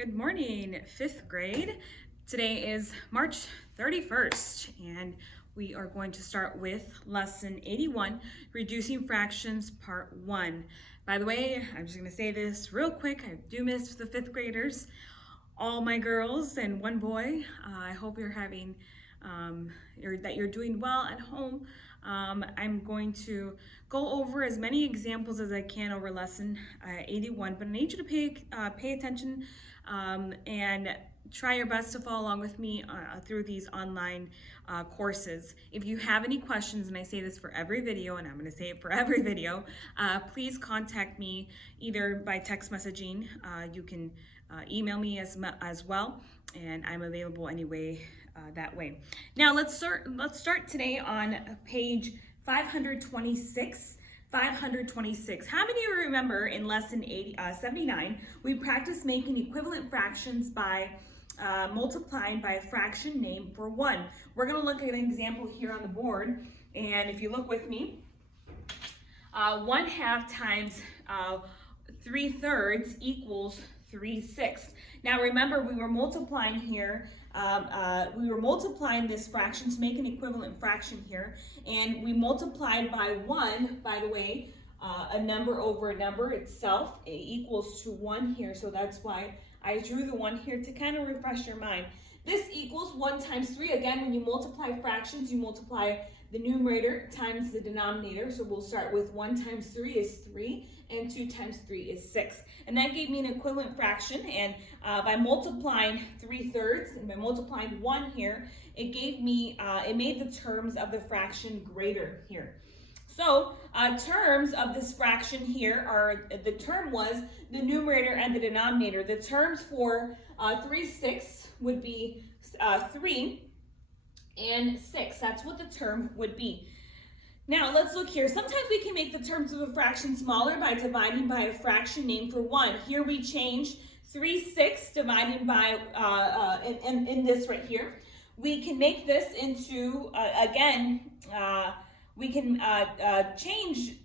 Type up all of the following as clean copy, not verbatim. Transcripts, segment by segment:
Good morning, fifth grade. Today is March 31st, and we are going to start with lesson 81, Reducing Fractions, part 1. By the way, I'm just going to say this real quick. I do miss the fifth graders, all my girls and one boy. I hope you're having, that you're doing well at home. I'm going to go over as many examples as I can over lesson 81, but I need you to pay attention and try your best to follow along with me through these online courses. If you have any questions, and I say this for every video, and I'm going to say it for every video, please contact me either by text messaging. You can email me as well, and I'm available anyway that way. Now let's start today on page 526. 526. How many of you remember in lesson 79, we practiced making equivalent fractions by multiplying by a fraction named for 1. We're going to look at an example here on the board, and if you look with me, 1/2 times 3/3 equals 3/6. Now remember, we were multiplying here. We were multiplying this fraction to make an equivalent fraction here, and we multiplied by 1, by the way, a number over a number itself equals to 1 here, so that's why I drew the 1 here to kind of refresh your mind. This equals 1 times 3. Again, when you multiply fractions, you multiply the numerator times the denominator, so we'll start with 1 times 3 is 3, and 2 times 3 is 6. And that gave me an equivalent fraction, and by multiplying 3/3 and by multiplying 1 here, it gave me, it made the terms of the fraction greater here. So terms of this fraction here are, the term was the numerator and the denominator. The terms for 3/6 would be 3 and 6. That's what the term would be. Now let's look here. Sometimes we can make the terms of a fraction smaller by dividing by a fraction named for 1. Here we change 3/6 divided by, in this right here. We can make this into, we can change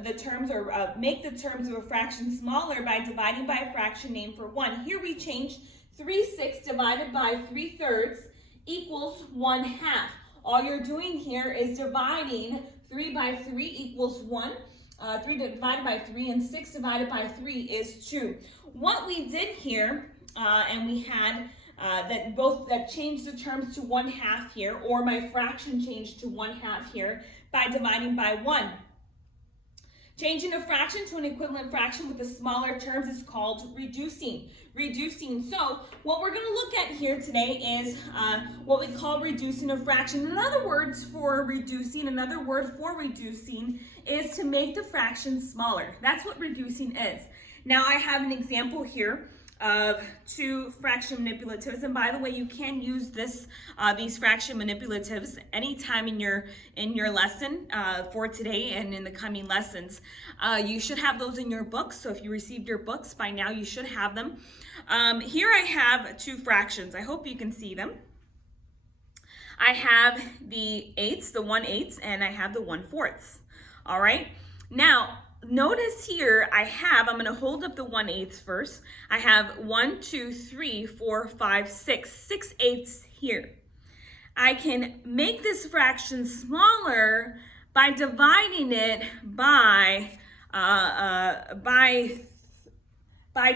the terms or make the terms of a fraction smaller by dividing by a fraction named for 1. Here we change 3/6 divided by 3/3 equals 1/2. All you're doing here is dividing 3 by 3 equals 1. 3 divided by 3 and 6 divided by 3 is 2. What we did here, and we had that changed the terms to 1/2 here, or my fraction changed to 1/2 here by dividing by 1. Changing a fraction to an equivalent fraction with the smaller terms is called reducing. So what we're going to look at here today is what we call reducing a fraction. Another word for reducing is to make the fraction smaller. That's what reducing is. Now I have an example here of 2 fraction manipulatives, and by the way, you can use these fraction manipulatives anytime in your lesson for today and in the coming lessons. You should have those in your books, so if you received your books by now, you should have them. Here I have 2 fractions. I hope you can see them. I have the 1/8, and I have the 1/4. All right, now notice here I'm going to hold up the 1/8 first. I have 1, 2, 3, 4, 5, 6/8 here. I can make this fraction smaller by dividing it by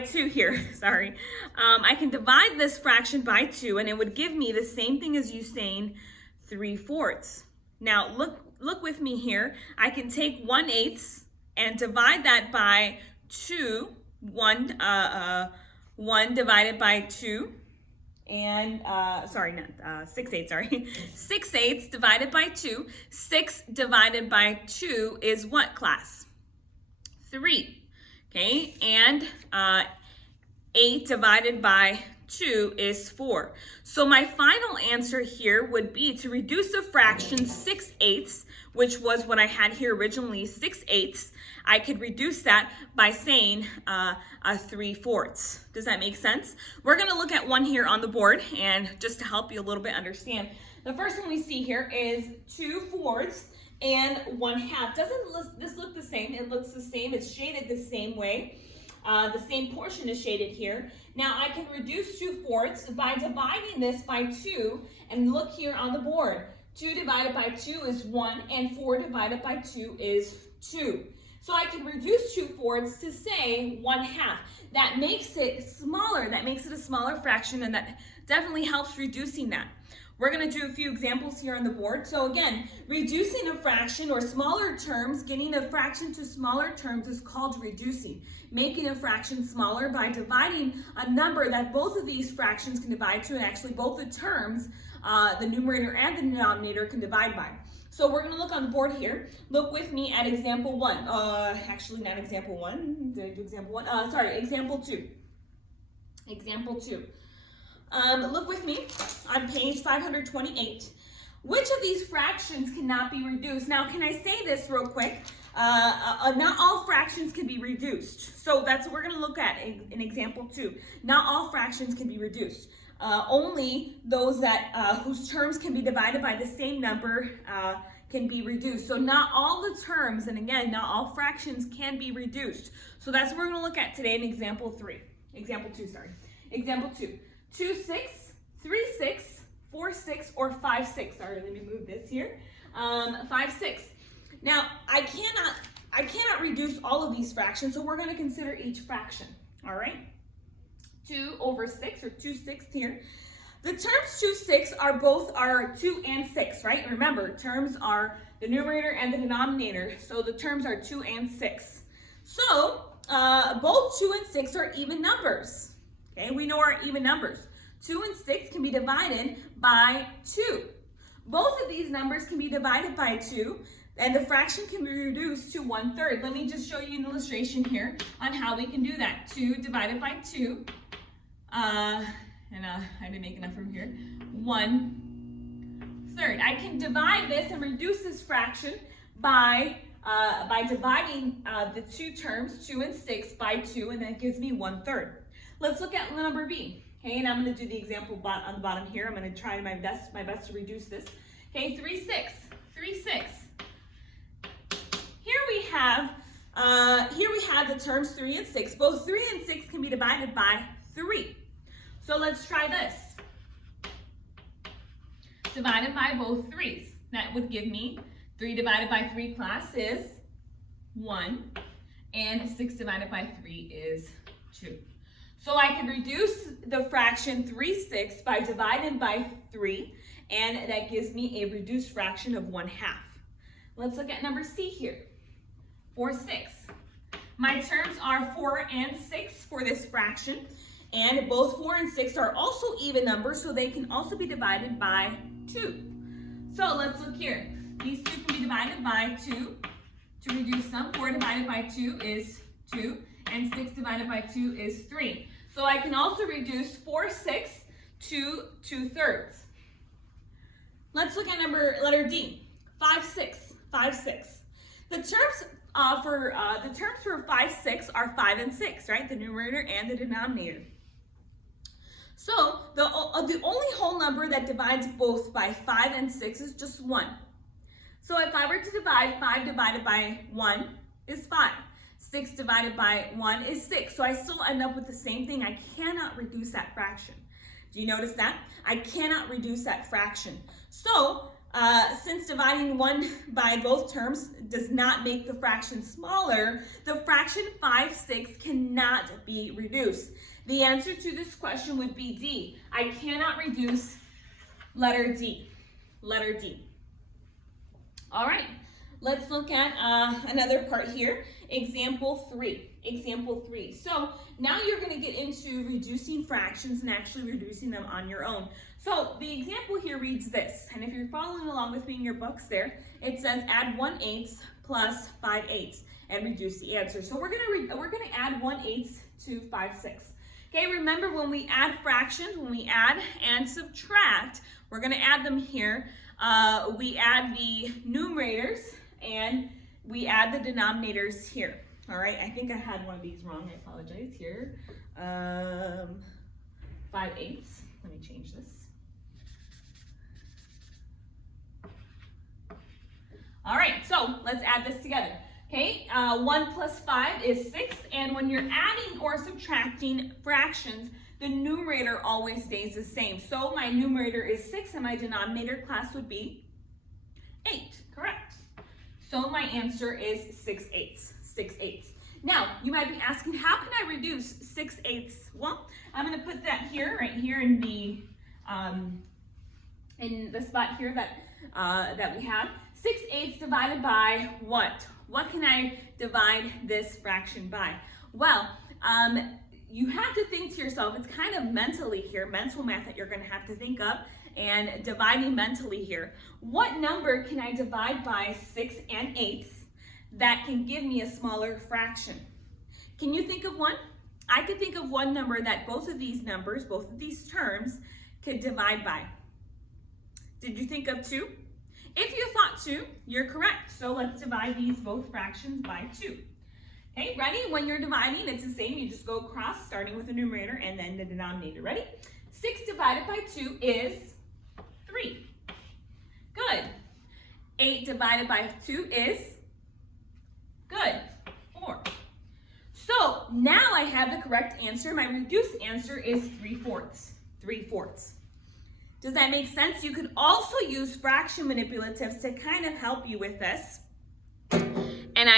2 here. Sorry. I can divide this fraction by 2, and it would give me the same thing as you saying 3/4. Now look with me here. I can take 1/8 and divide that by 2, 1 divided by 2, and, 6/8, sorry. 6/8 divided by 2. 6 divided by 2 is what, class? 3, okay? And 8 divided by 2 is 4. So my final answer here would be to reduce a fraction 6/8, which was what I had here originally, 6/8. I could reduce that by saying 3/4. Does that make sense? We're going to look at one here on the board, and just to help you a little bit understand. The first one we see here is 2/4 and 1/2. Doesn't this look the same? It looks the same. It's shaded the same way. The same portion is shaded here. Now I can reduce 2/4 by dividing this by 2, and look here on the board. 2 divided by 2 is 1, and 4 divided by 2 is 2. So I can reduce 2/4 to say 1/2. That makes it smaller, that makes it a smaller fraction, and that definitely helps reducing that. We're going to do a few examples here on the board. So again, reducing a fraction or smaller terms, getting a fraction to smaller terms is called reducing. Making a fraction smaller by dividing a number that both of these fractions can divide to, and actually both the terms, the numerator and the denominator, can divide by. So we're going to look on the board here. Look with me at example 1. Actually, not example 1. Did I do example 1? Sorry, example 2. Example 2. Look with me on page 528. Which of these fractions cannot be reduced? Now, can I say this real quick? Not all fractions can be reduced. So that's what we're going to look at in example 2. Not all fractions can be reduced. Only those that whose terms can be divided by the same number can be reduced. So not all the terms, and again, not all fractions can be reduced. So that's what we're going to look at today in example 2, sorry. Example 2. 2, 6, 3, 6, 4, 6, or 5, 6. Sorry, let me move this here. 5, 6. Now, I cannot reduce all of these fractions, so we're going to consider each fraction, all right? 2 over 6, or 2/6 here. The terms 2, 6 are both 2 and 6, right? Remember, terms are the numerator and the denominator, so the terms are 2 and 6. So, both 2 and 6 are even numbers. Okay, we know our even numbers. 2 and 6 can be divided by 2. Both of these numbers can be divided by 2, and the fraction can be reduced to 1/3. Let me just show you an illustration here on how we can do that. 2 divided by 2, I didn't make enough room here, 1/3. I can divide this and reduce this fraction by dividing the two terms, 2 and 6, by 2, and that gives me 1/3. Let's look at number B. Okay, and I'm going to do the example on the bottom here. I'm going to try my best to reduce this. Okay, 3, 6. Here we have the terms 3 and 6. Both 3 and 6 can be divided by 3. So let's try this. Divided by both 3's. That would give me 3 divided by 3 class is 1, and 6 divided by 3 is 2. So I can reduce the fraction 3/6 by dividing by 3, and that gives me a reduced fraction of 1/2. Let's look at number C here. 4, 6. My terms are 4 and 6 for this fraction, and both 4 and 6 are also even numbers, so they can also be divided by 2. So let's look here. These two can be divided by 2 to reduce them. 4 divided by 2 is 2, and 6 divided by 2 is 3. So I can also reduce 4, 6 to 2/3. Let's look at letter D. 5, 6. The terms for 5, 6 are 5 and 6, right? The numerator and the denominator. So the only whole number that divides both by 5 and 6 is just 1. So if I were to divide 5 divided by 1 is 5. 6 divided by 1 is 6. So I still end up with the same thing. I cannot reduce that fraction. Do you notice that? I cannot reduce that fraction. So since dividing 1 by both terms does not make the fraction smaller, the fraction 5, 6 cannot be reduced. The answer to this question would be D. I cannot reduce letter D. Letter D. All right. Let's look at another part here. Example 3. So now you're going to get into reducing fractions and actually reducing them on your own. So the example here reads this, and if you're following along with me in your books there, it says add 1/8 plus 5/8 and reduce the answer. So we're gonna add 1/8 to 5, 6. Okay, remember when we add fractions, when we add and subtract, we're gonna add them here. We add the numerators and we add the denominators here. All right, I think I had one of these wrong. I apologize here. 5/8. Let me change this. All right, so let's add this together. Okay, 1 plus 5 is 6, and when you're adding or subtracting fractions, the numerator always stays the same. So my numerator is 6, and my denominator, class, would be 8, correct. So my answer is 6/8, 6/8. Now, you might be asking, how can I reduce 6/8? Well, I'm going to put that here, right here in the spot here that we have. 6/8 divided by what? What can I divide this fraction by? Well, you have to think to yourself, it's kind of mentally here, mental math that you're going to have to think of, and dividing mentally here. What number can I divide by 6 1/8 that can give me a smaller fraction? Can you think of one? I could think of one number that both of these numbers, both of these terms, could divide by. Did you think of 2? If you thought 2, you're correct. So let's divide these both fractions by 2. Okay, ready? When you're dividing, it's the same. You just go across, starting with the numerator and then the denominator. Ready? 6 divided by 2 is 3. Good. 8 divided by 2 is good. 4. So now I have the correct answer. My reduced answer is 3/4. 3/4. Does that make sense? You could also use fraction manipulatives to kind of help you with this. And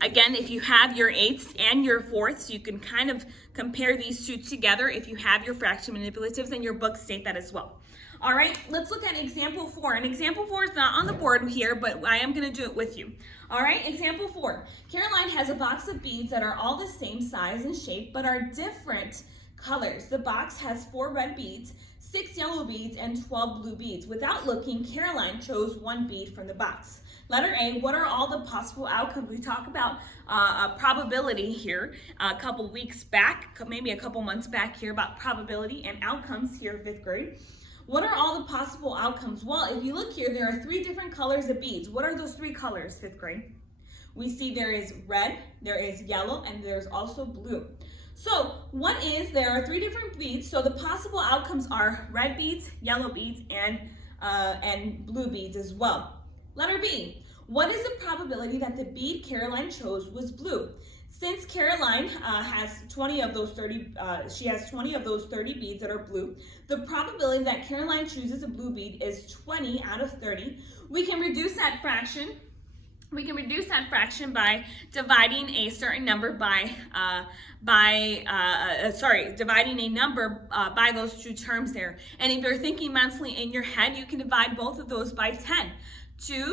again, if you have your 8ths and your 4ths, you can kind of compare these two together if you have your fraction manipulatives, and your books state that as well. All right, let's look at example 4. And example 4 is not on the board here, but I am going to do it with you. All right, example 4. Caroline has a box of beads that are all the same size and shape, but are different colors. The box has 4 red beads, 6 yellow beads, and 12 blue beads. Without looking, Caroline chose 1 bead from the box. Letter A, what are all the possible outcomes? We talked about a probability here a couple weeks back, maybe a couple months back here, about probability and outcomes here in 5th grade. What are all the possible outcomes? Well, if you look here, there are 3 different colors of beads. What are those 3 colors, 5th grade? We see there is red, there is yellow, and there's also blue. So what is, there are 3 different beads, so the possible outcomes are red beads, yellow beads, and blue beads as well. Letter B, what is the probability that the bead Caroline chose was blue? Since Caroline has 20 of those 30, she has 20 of those 30 beads that are blue, the probability that Caroline chooses a blue bead is 20 out of 30. We can reduce that fraction. We can reduce that fraction by dividing a certain number dividing a number by those 2 terms there. And if you're thinking mentally in your head, you can divide both of those by 10. 20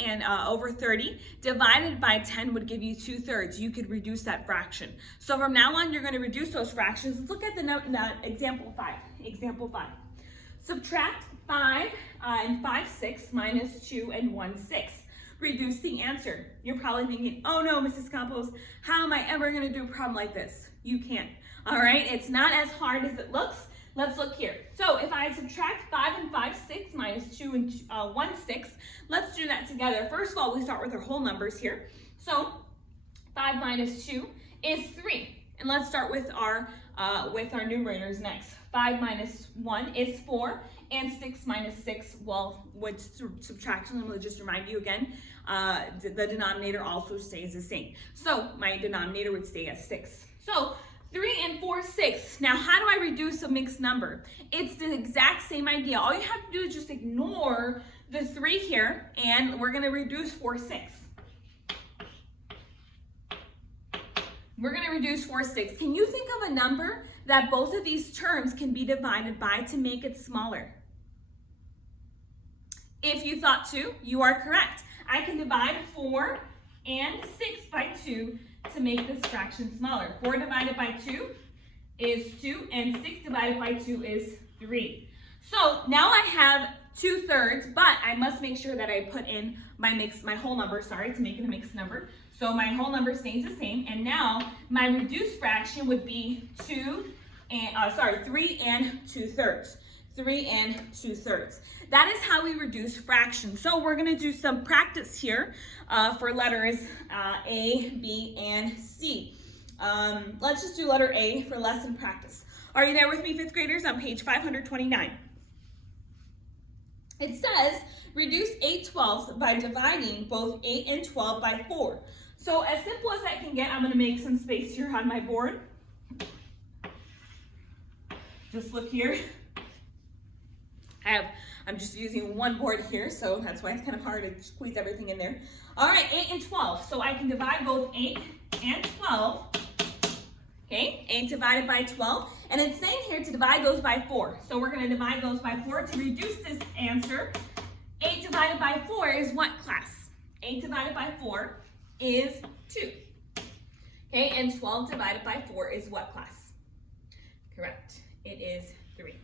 and over 30 divided by 10 would give you 2/3. You could reduce that fraction. So from now on, you're going to reduce those fractions. Let's look at the example 5. Example 5. Subtract 5 and 5/6 minus 2 and 1/6. Reduce the answer. You're probably thinking, oh no, Mrs. Campos, how am I ever going to do a problem like this? You can't. All right, it's not as hard as it looks. Let's look here. So if I subtract 5 and 5/6 minus 2 and 1/6, let's do that together. First of all, we start with our whole numbers here. So 5 minus 2 is 3. And let's start with our numerators next. 5 minus 1 is 4, and 6 minus 6, well, with subtraction, let me just remind you again, the denominator also stays the same. So my denominator would stay at 6. So 3 and 4, 6. Now, how do I reduce a mixed number? It's the exact same idea. All you have to do is just ignore the 3 here, and we're going to reduce 4, 6. We're going to reduce 4, 6. Can you think of a number that both of these terms can be divided by to make it smaller? If you thought 2, you are correct. I can divide 4 and 6 by 2 to make this fraction smaller. 4 divided by 2 is 2, and 6 divided by 2 is 3. So now I have 2/3, but I must make sure that I put in my whole number, to make it a mixed number. So my whole number stays the same, and now my reduced fraction would be 3 and 2/3. 3 and 2/3. That is how we reduce fractions. So we're going to do some practice here for letters A, B, and C. Let's just do letter A for lesson practice. Are you there with me, 5th graders? On page 529. It says reduce 8/12 by dividing both 8 and 12 by 4. So as simple as I can get, I'm going to make some space here on my board. Just look here. I'm just using one board here, so that's why it's kind of hard to squeeze everything in there. All right, 8 and 12. So I can divide both 8 and 12. Okay, 8 divided by 12. And it's saying here to divide those by 4. So we're going to divide those by 4 to reduce this answer. 8 divided by 4 is what, class? 8 divided by 4 is 2. Okay, and 12 divided by 4 is what, class? Correct. It is 3.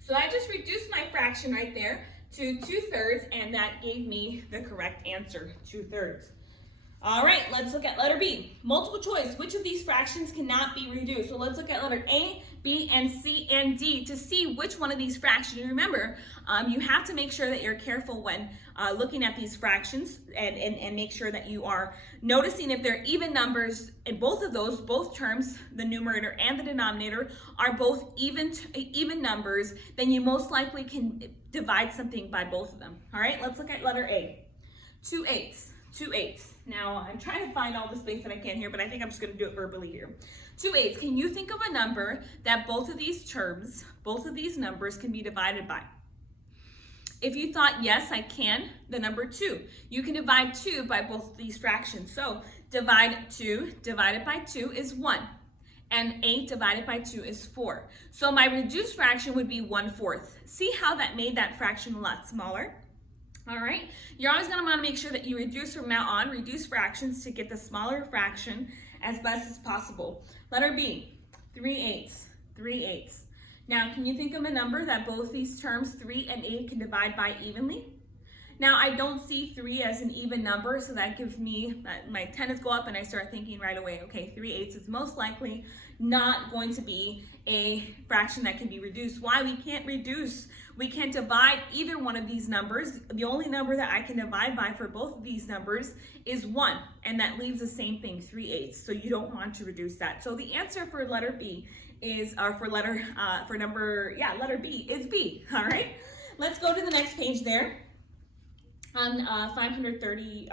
So I just reduced my fraction right there to 2/3, and that gave me the correct answer, 2/3. All right, let's look at letter B. Multiple choice. Which of these fractions cannot be reduced? So let's look at letter A, B, and C, and D to see which one of these fractions. And remember, you have to make sure that you're careful when looking at these fractions and make sure that you are noticing if they're even numbers in both of those, both terms, the numerator and the denominator, are both even numbers, then you most likely can divide something by both of them. All right, let's look at letter A. 2/8. 2/8. Now, I'm trying to find all the space that I can here, but I think I'm just going to do it verbally here. 2/8. Can you think of a number that both of these terms, both of these numbers can be divided by? If you thought, yes, I can, the number 2. You can divide 2 by both of these fractions. So, divide 2 divided by 2 is 1. And 8 divided by 2 is 4. So, my reduced fraction would be 1/4. See how that made that fraction a lot smaller? All right, you're always going to want to make sure that you reduce from now on, reduce fractions to get the smaller fraction as best as possible. Letter B, 3/8, 3/8. Now, can you think of a number that both these terms, 3 and 8, can divide by evenly? Now, I don't see 3 as an even number, so that gives me, my antennas go up and I start thinking right away, okay, 3/8 is most likely not going to be a fraction that can be reduced. Why? We can't reduce. We can't divide either one of these numbers. The only number that I can divide by for both of these numbers is 1, and that leaves the same thing, 3/8. So you don't want to reduce that. So the answer for letter B is, letter B is B, all right? Let's go to the next page there on 530.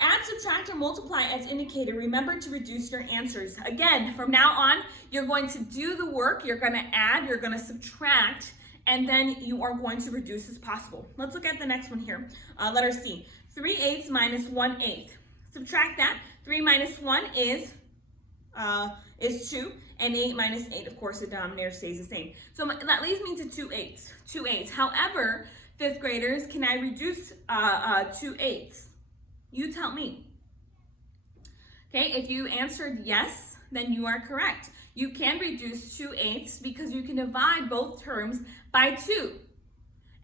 Add, subtract, or multiply as indicated. Remember to reduce your answers. Again, from now on, you're going to do the work, you're going to add, you're going to subtract, and then you are going to reduce as possible. Let's look at the next one here. Letter C, 3/8 minus 1/8. Subtract that. 3 minus 1 is 2, and 8 minus 8, of course, the denominator stays the same. So that leaves me to 2/8. 2/8. However, fifth graders, can I reduce 2/8? You tell me. Okay, if you answered yes, then you are correct. You can reduce 2/8 because you can divide both terms by 2.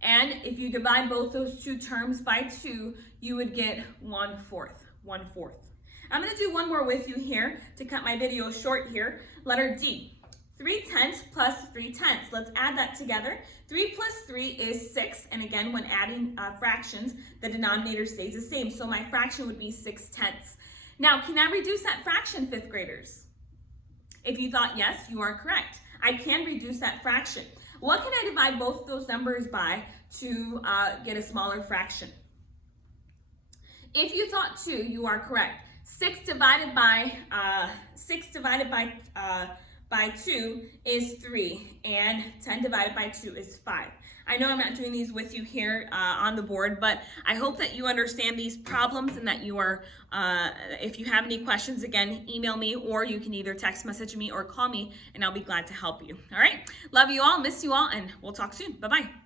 And if you divide both those two terms by 2, you would get 1/4. 1/4. I'm going to do one more with you here to cut my video short here. Letter D. 3/10 plus 3/10. Let's add that together. 3 plus 3 is 6. And again, when adding fractions, the denominator stays the same. So my fraction would be 6/10. Now, can I reduce that fraction, fifth graders? If you thought yes, you are correct. I can reduce that fraction. What can I divide both those numbers by to get a smaller fraction? If you thought 2, you are correct. 6 divided by 2 is 3, and 10 divided by 2 is 5. I know I'm not doing these with you here on the board, but I hope that you understand these problems and that you are, if you have any questions, again, email me, or you can either text message me or call me, and I'll be glad to help you. All right? Love you all, miss you all, and we'll talk soon. Bye-bye.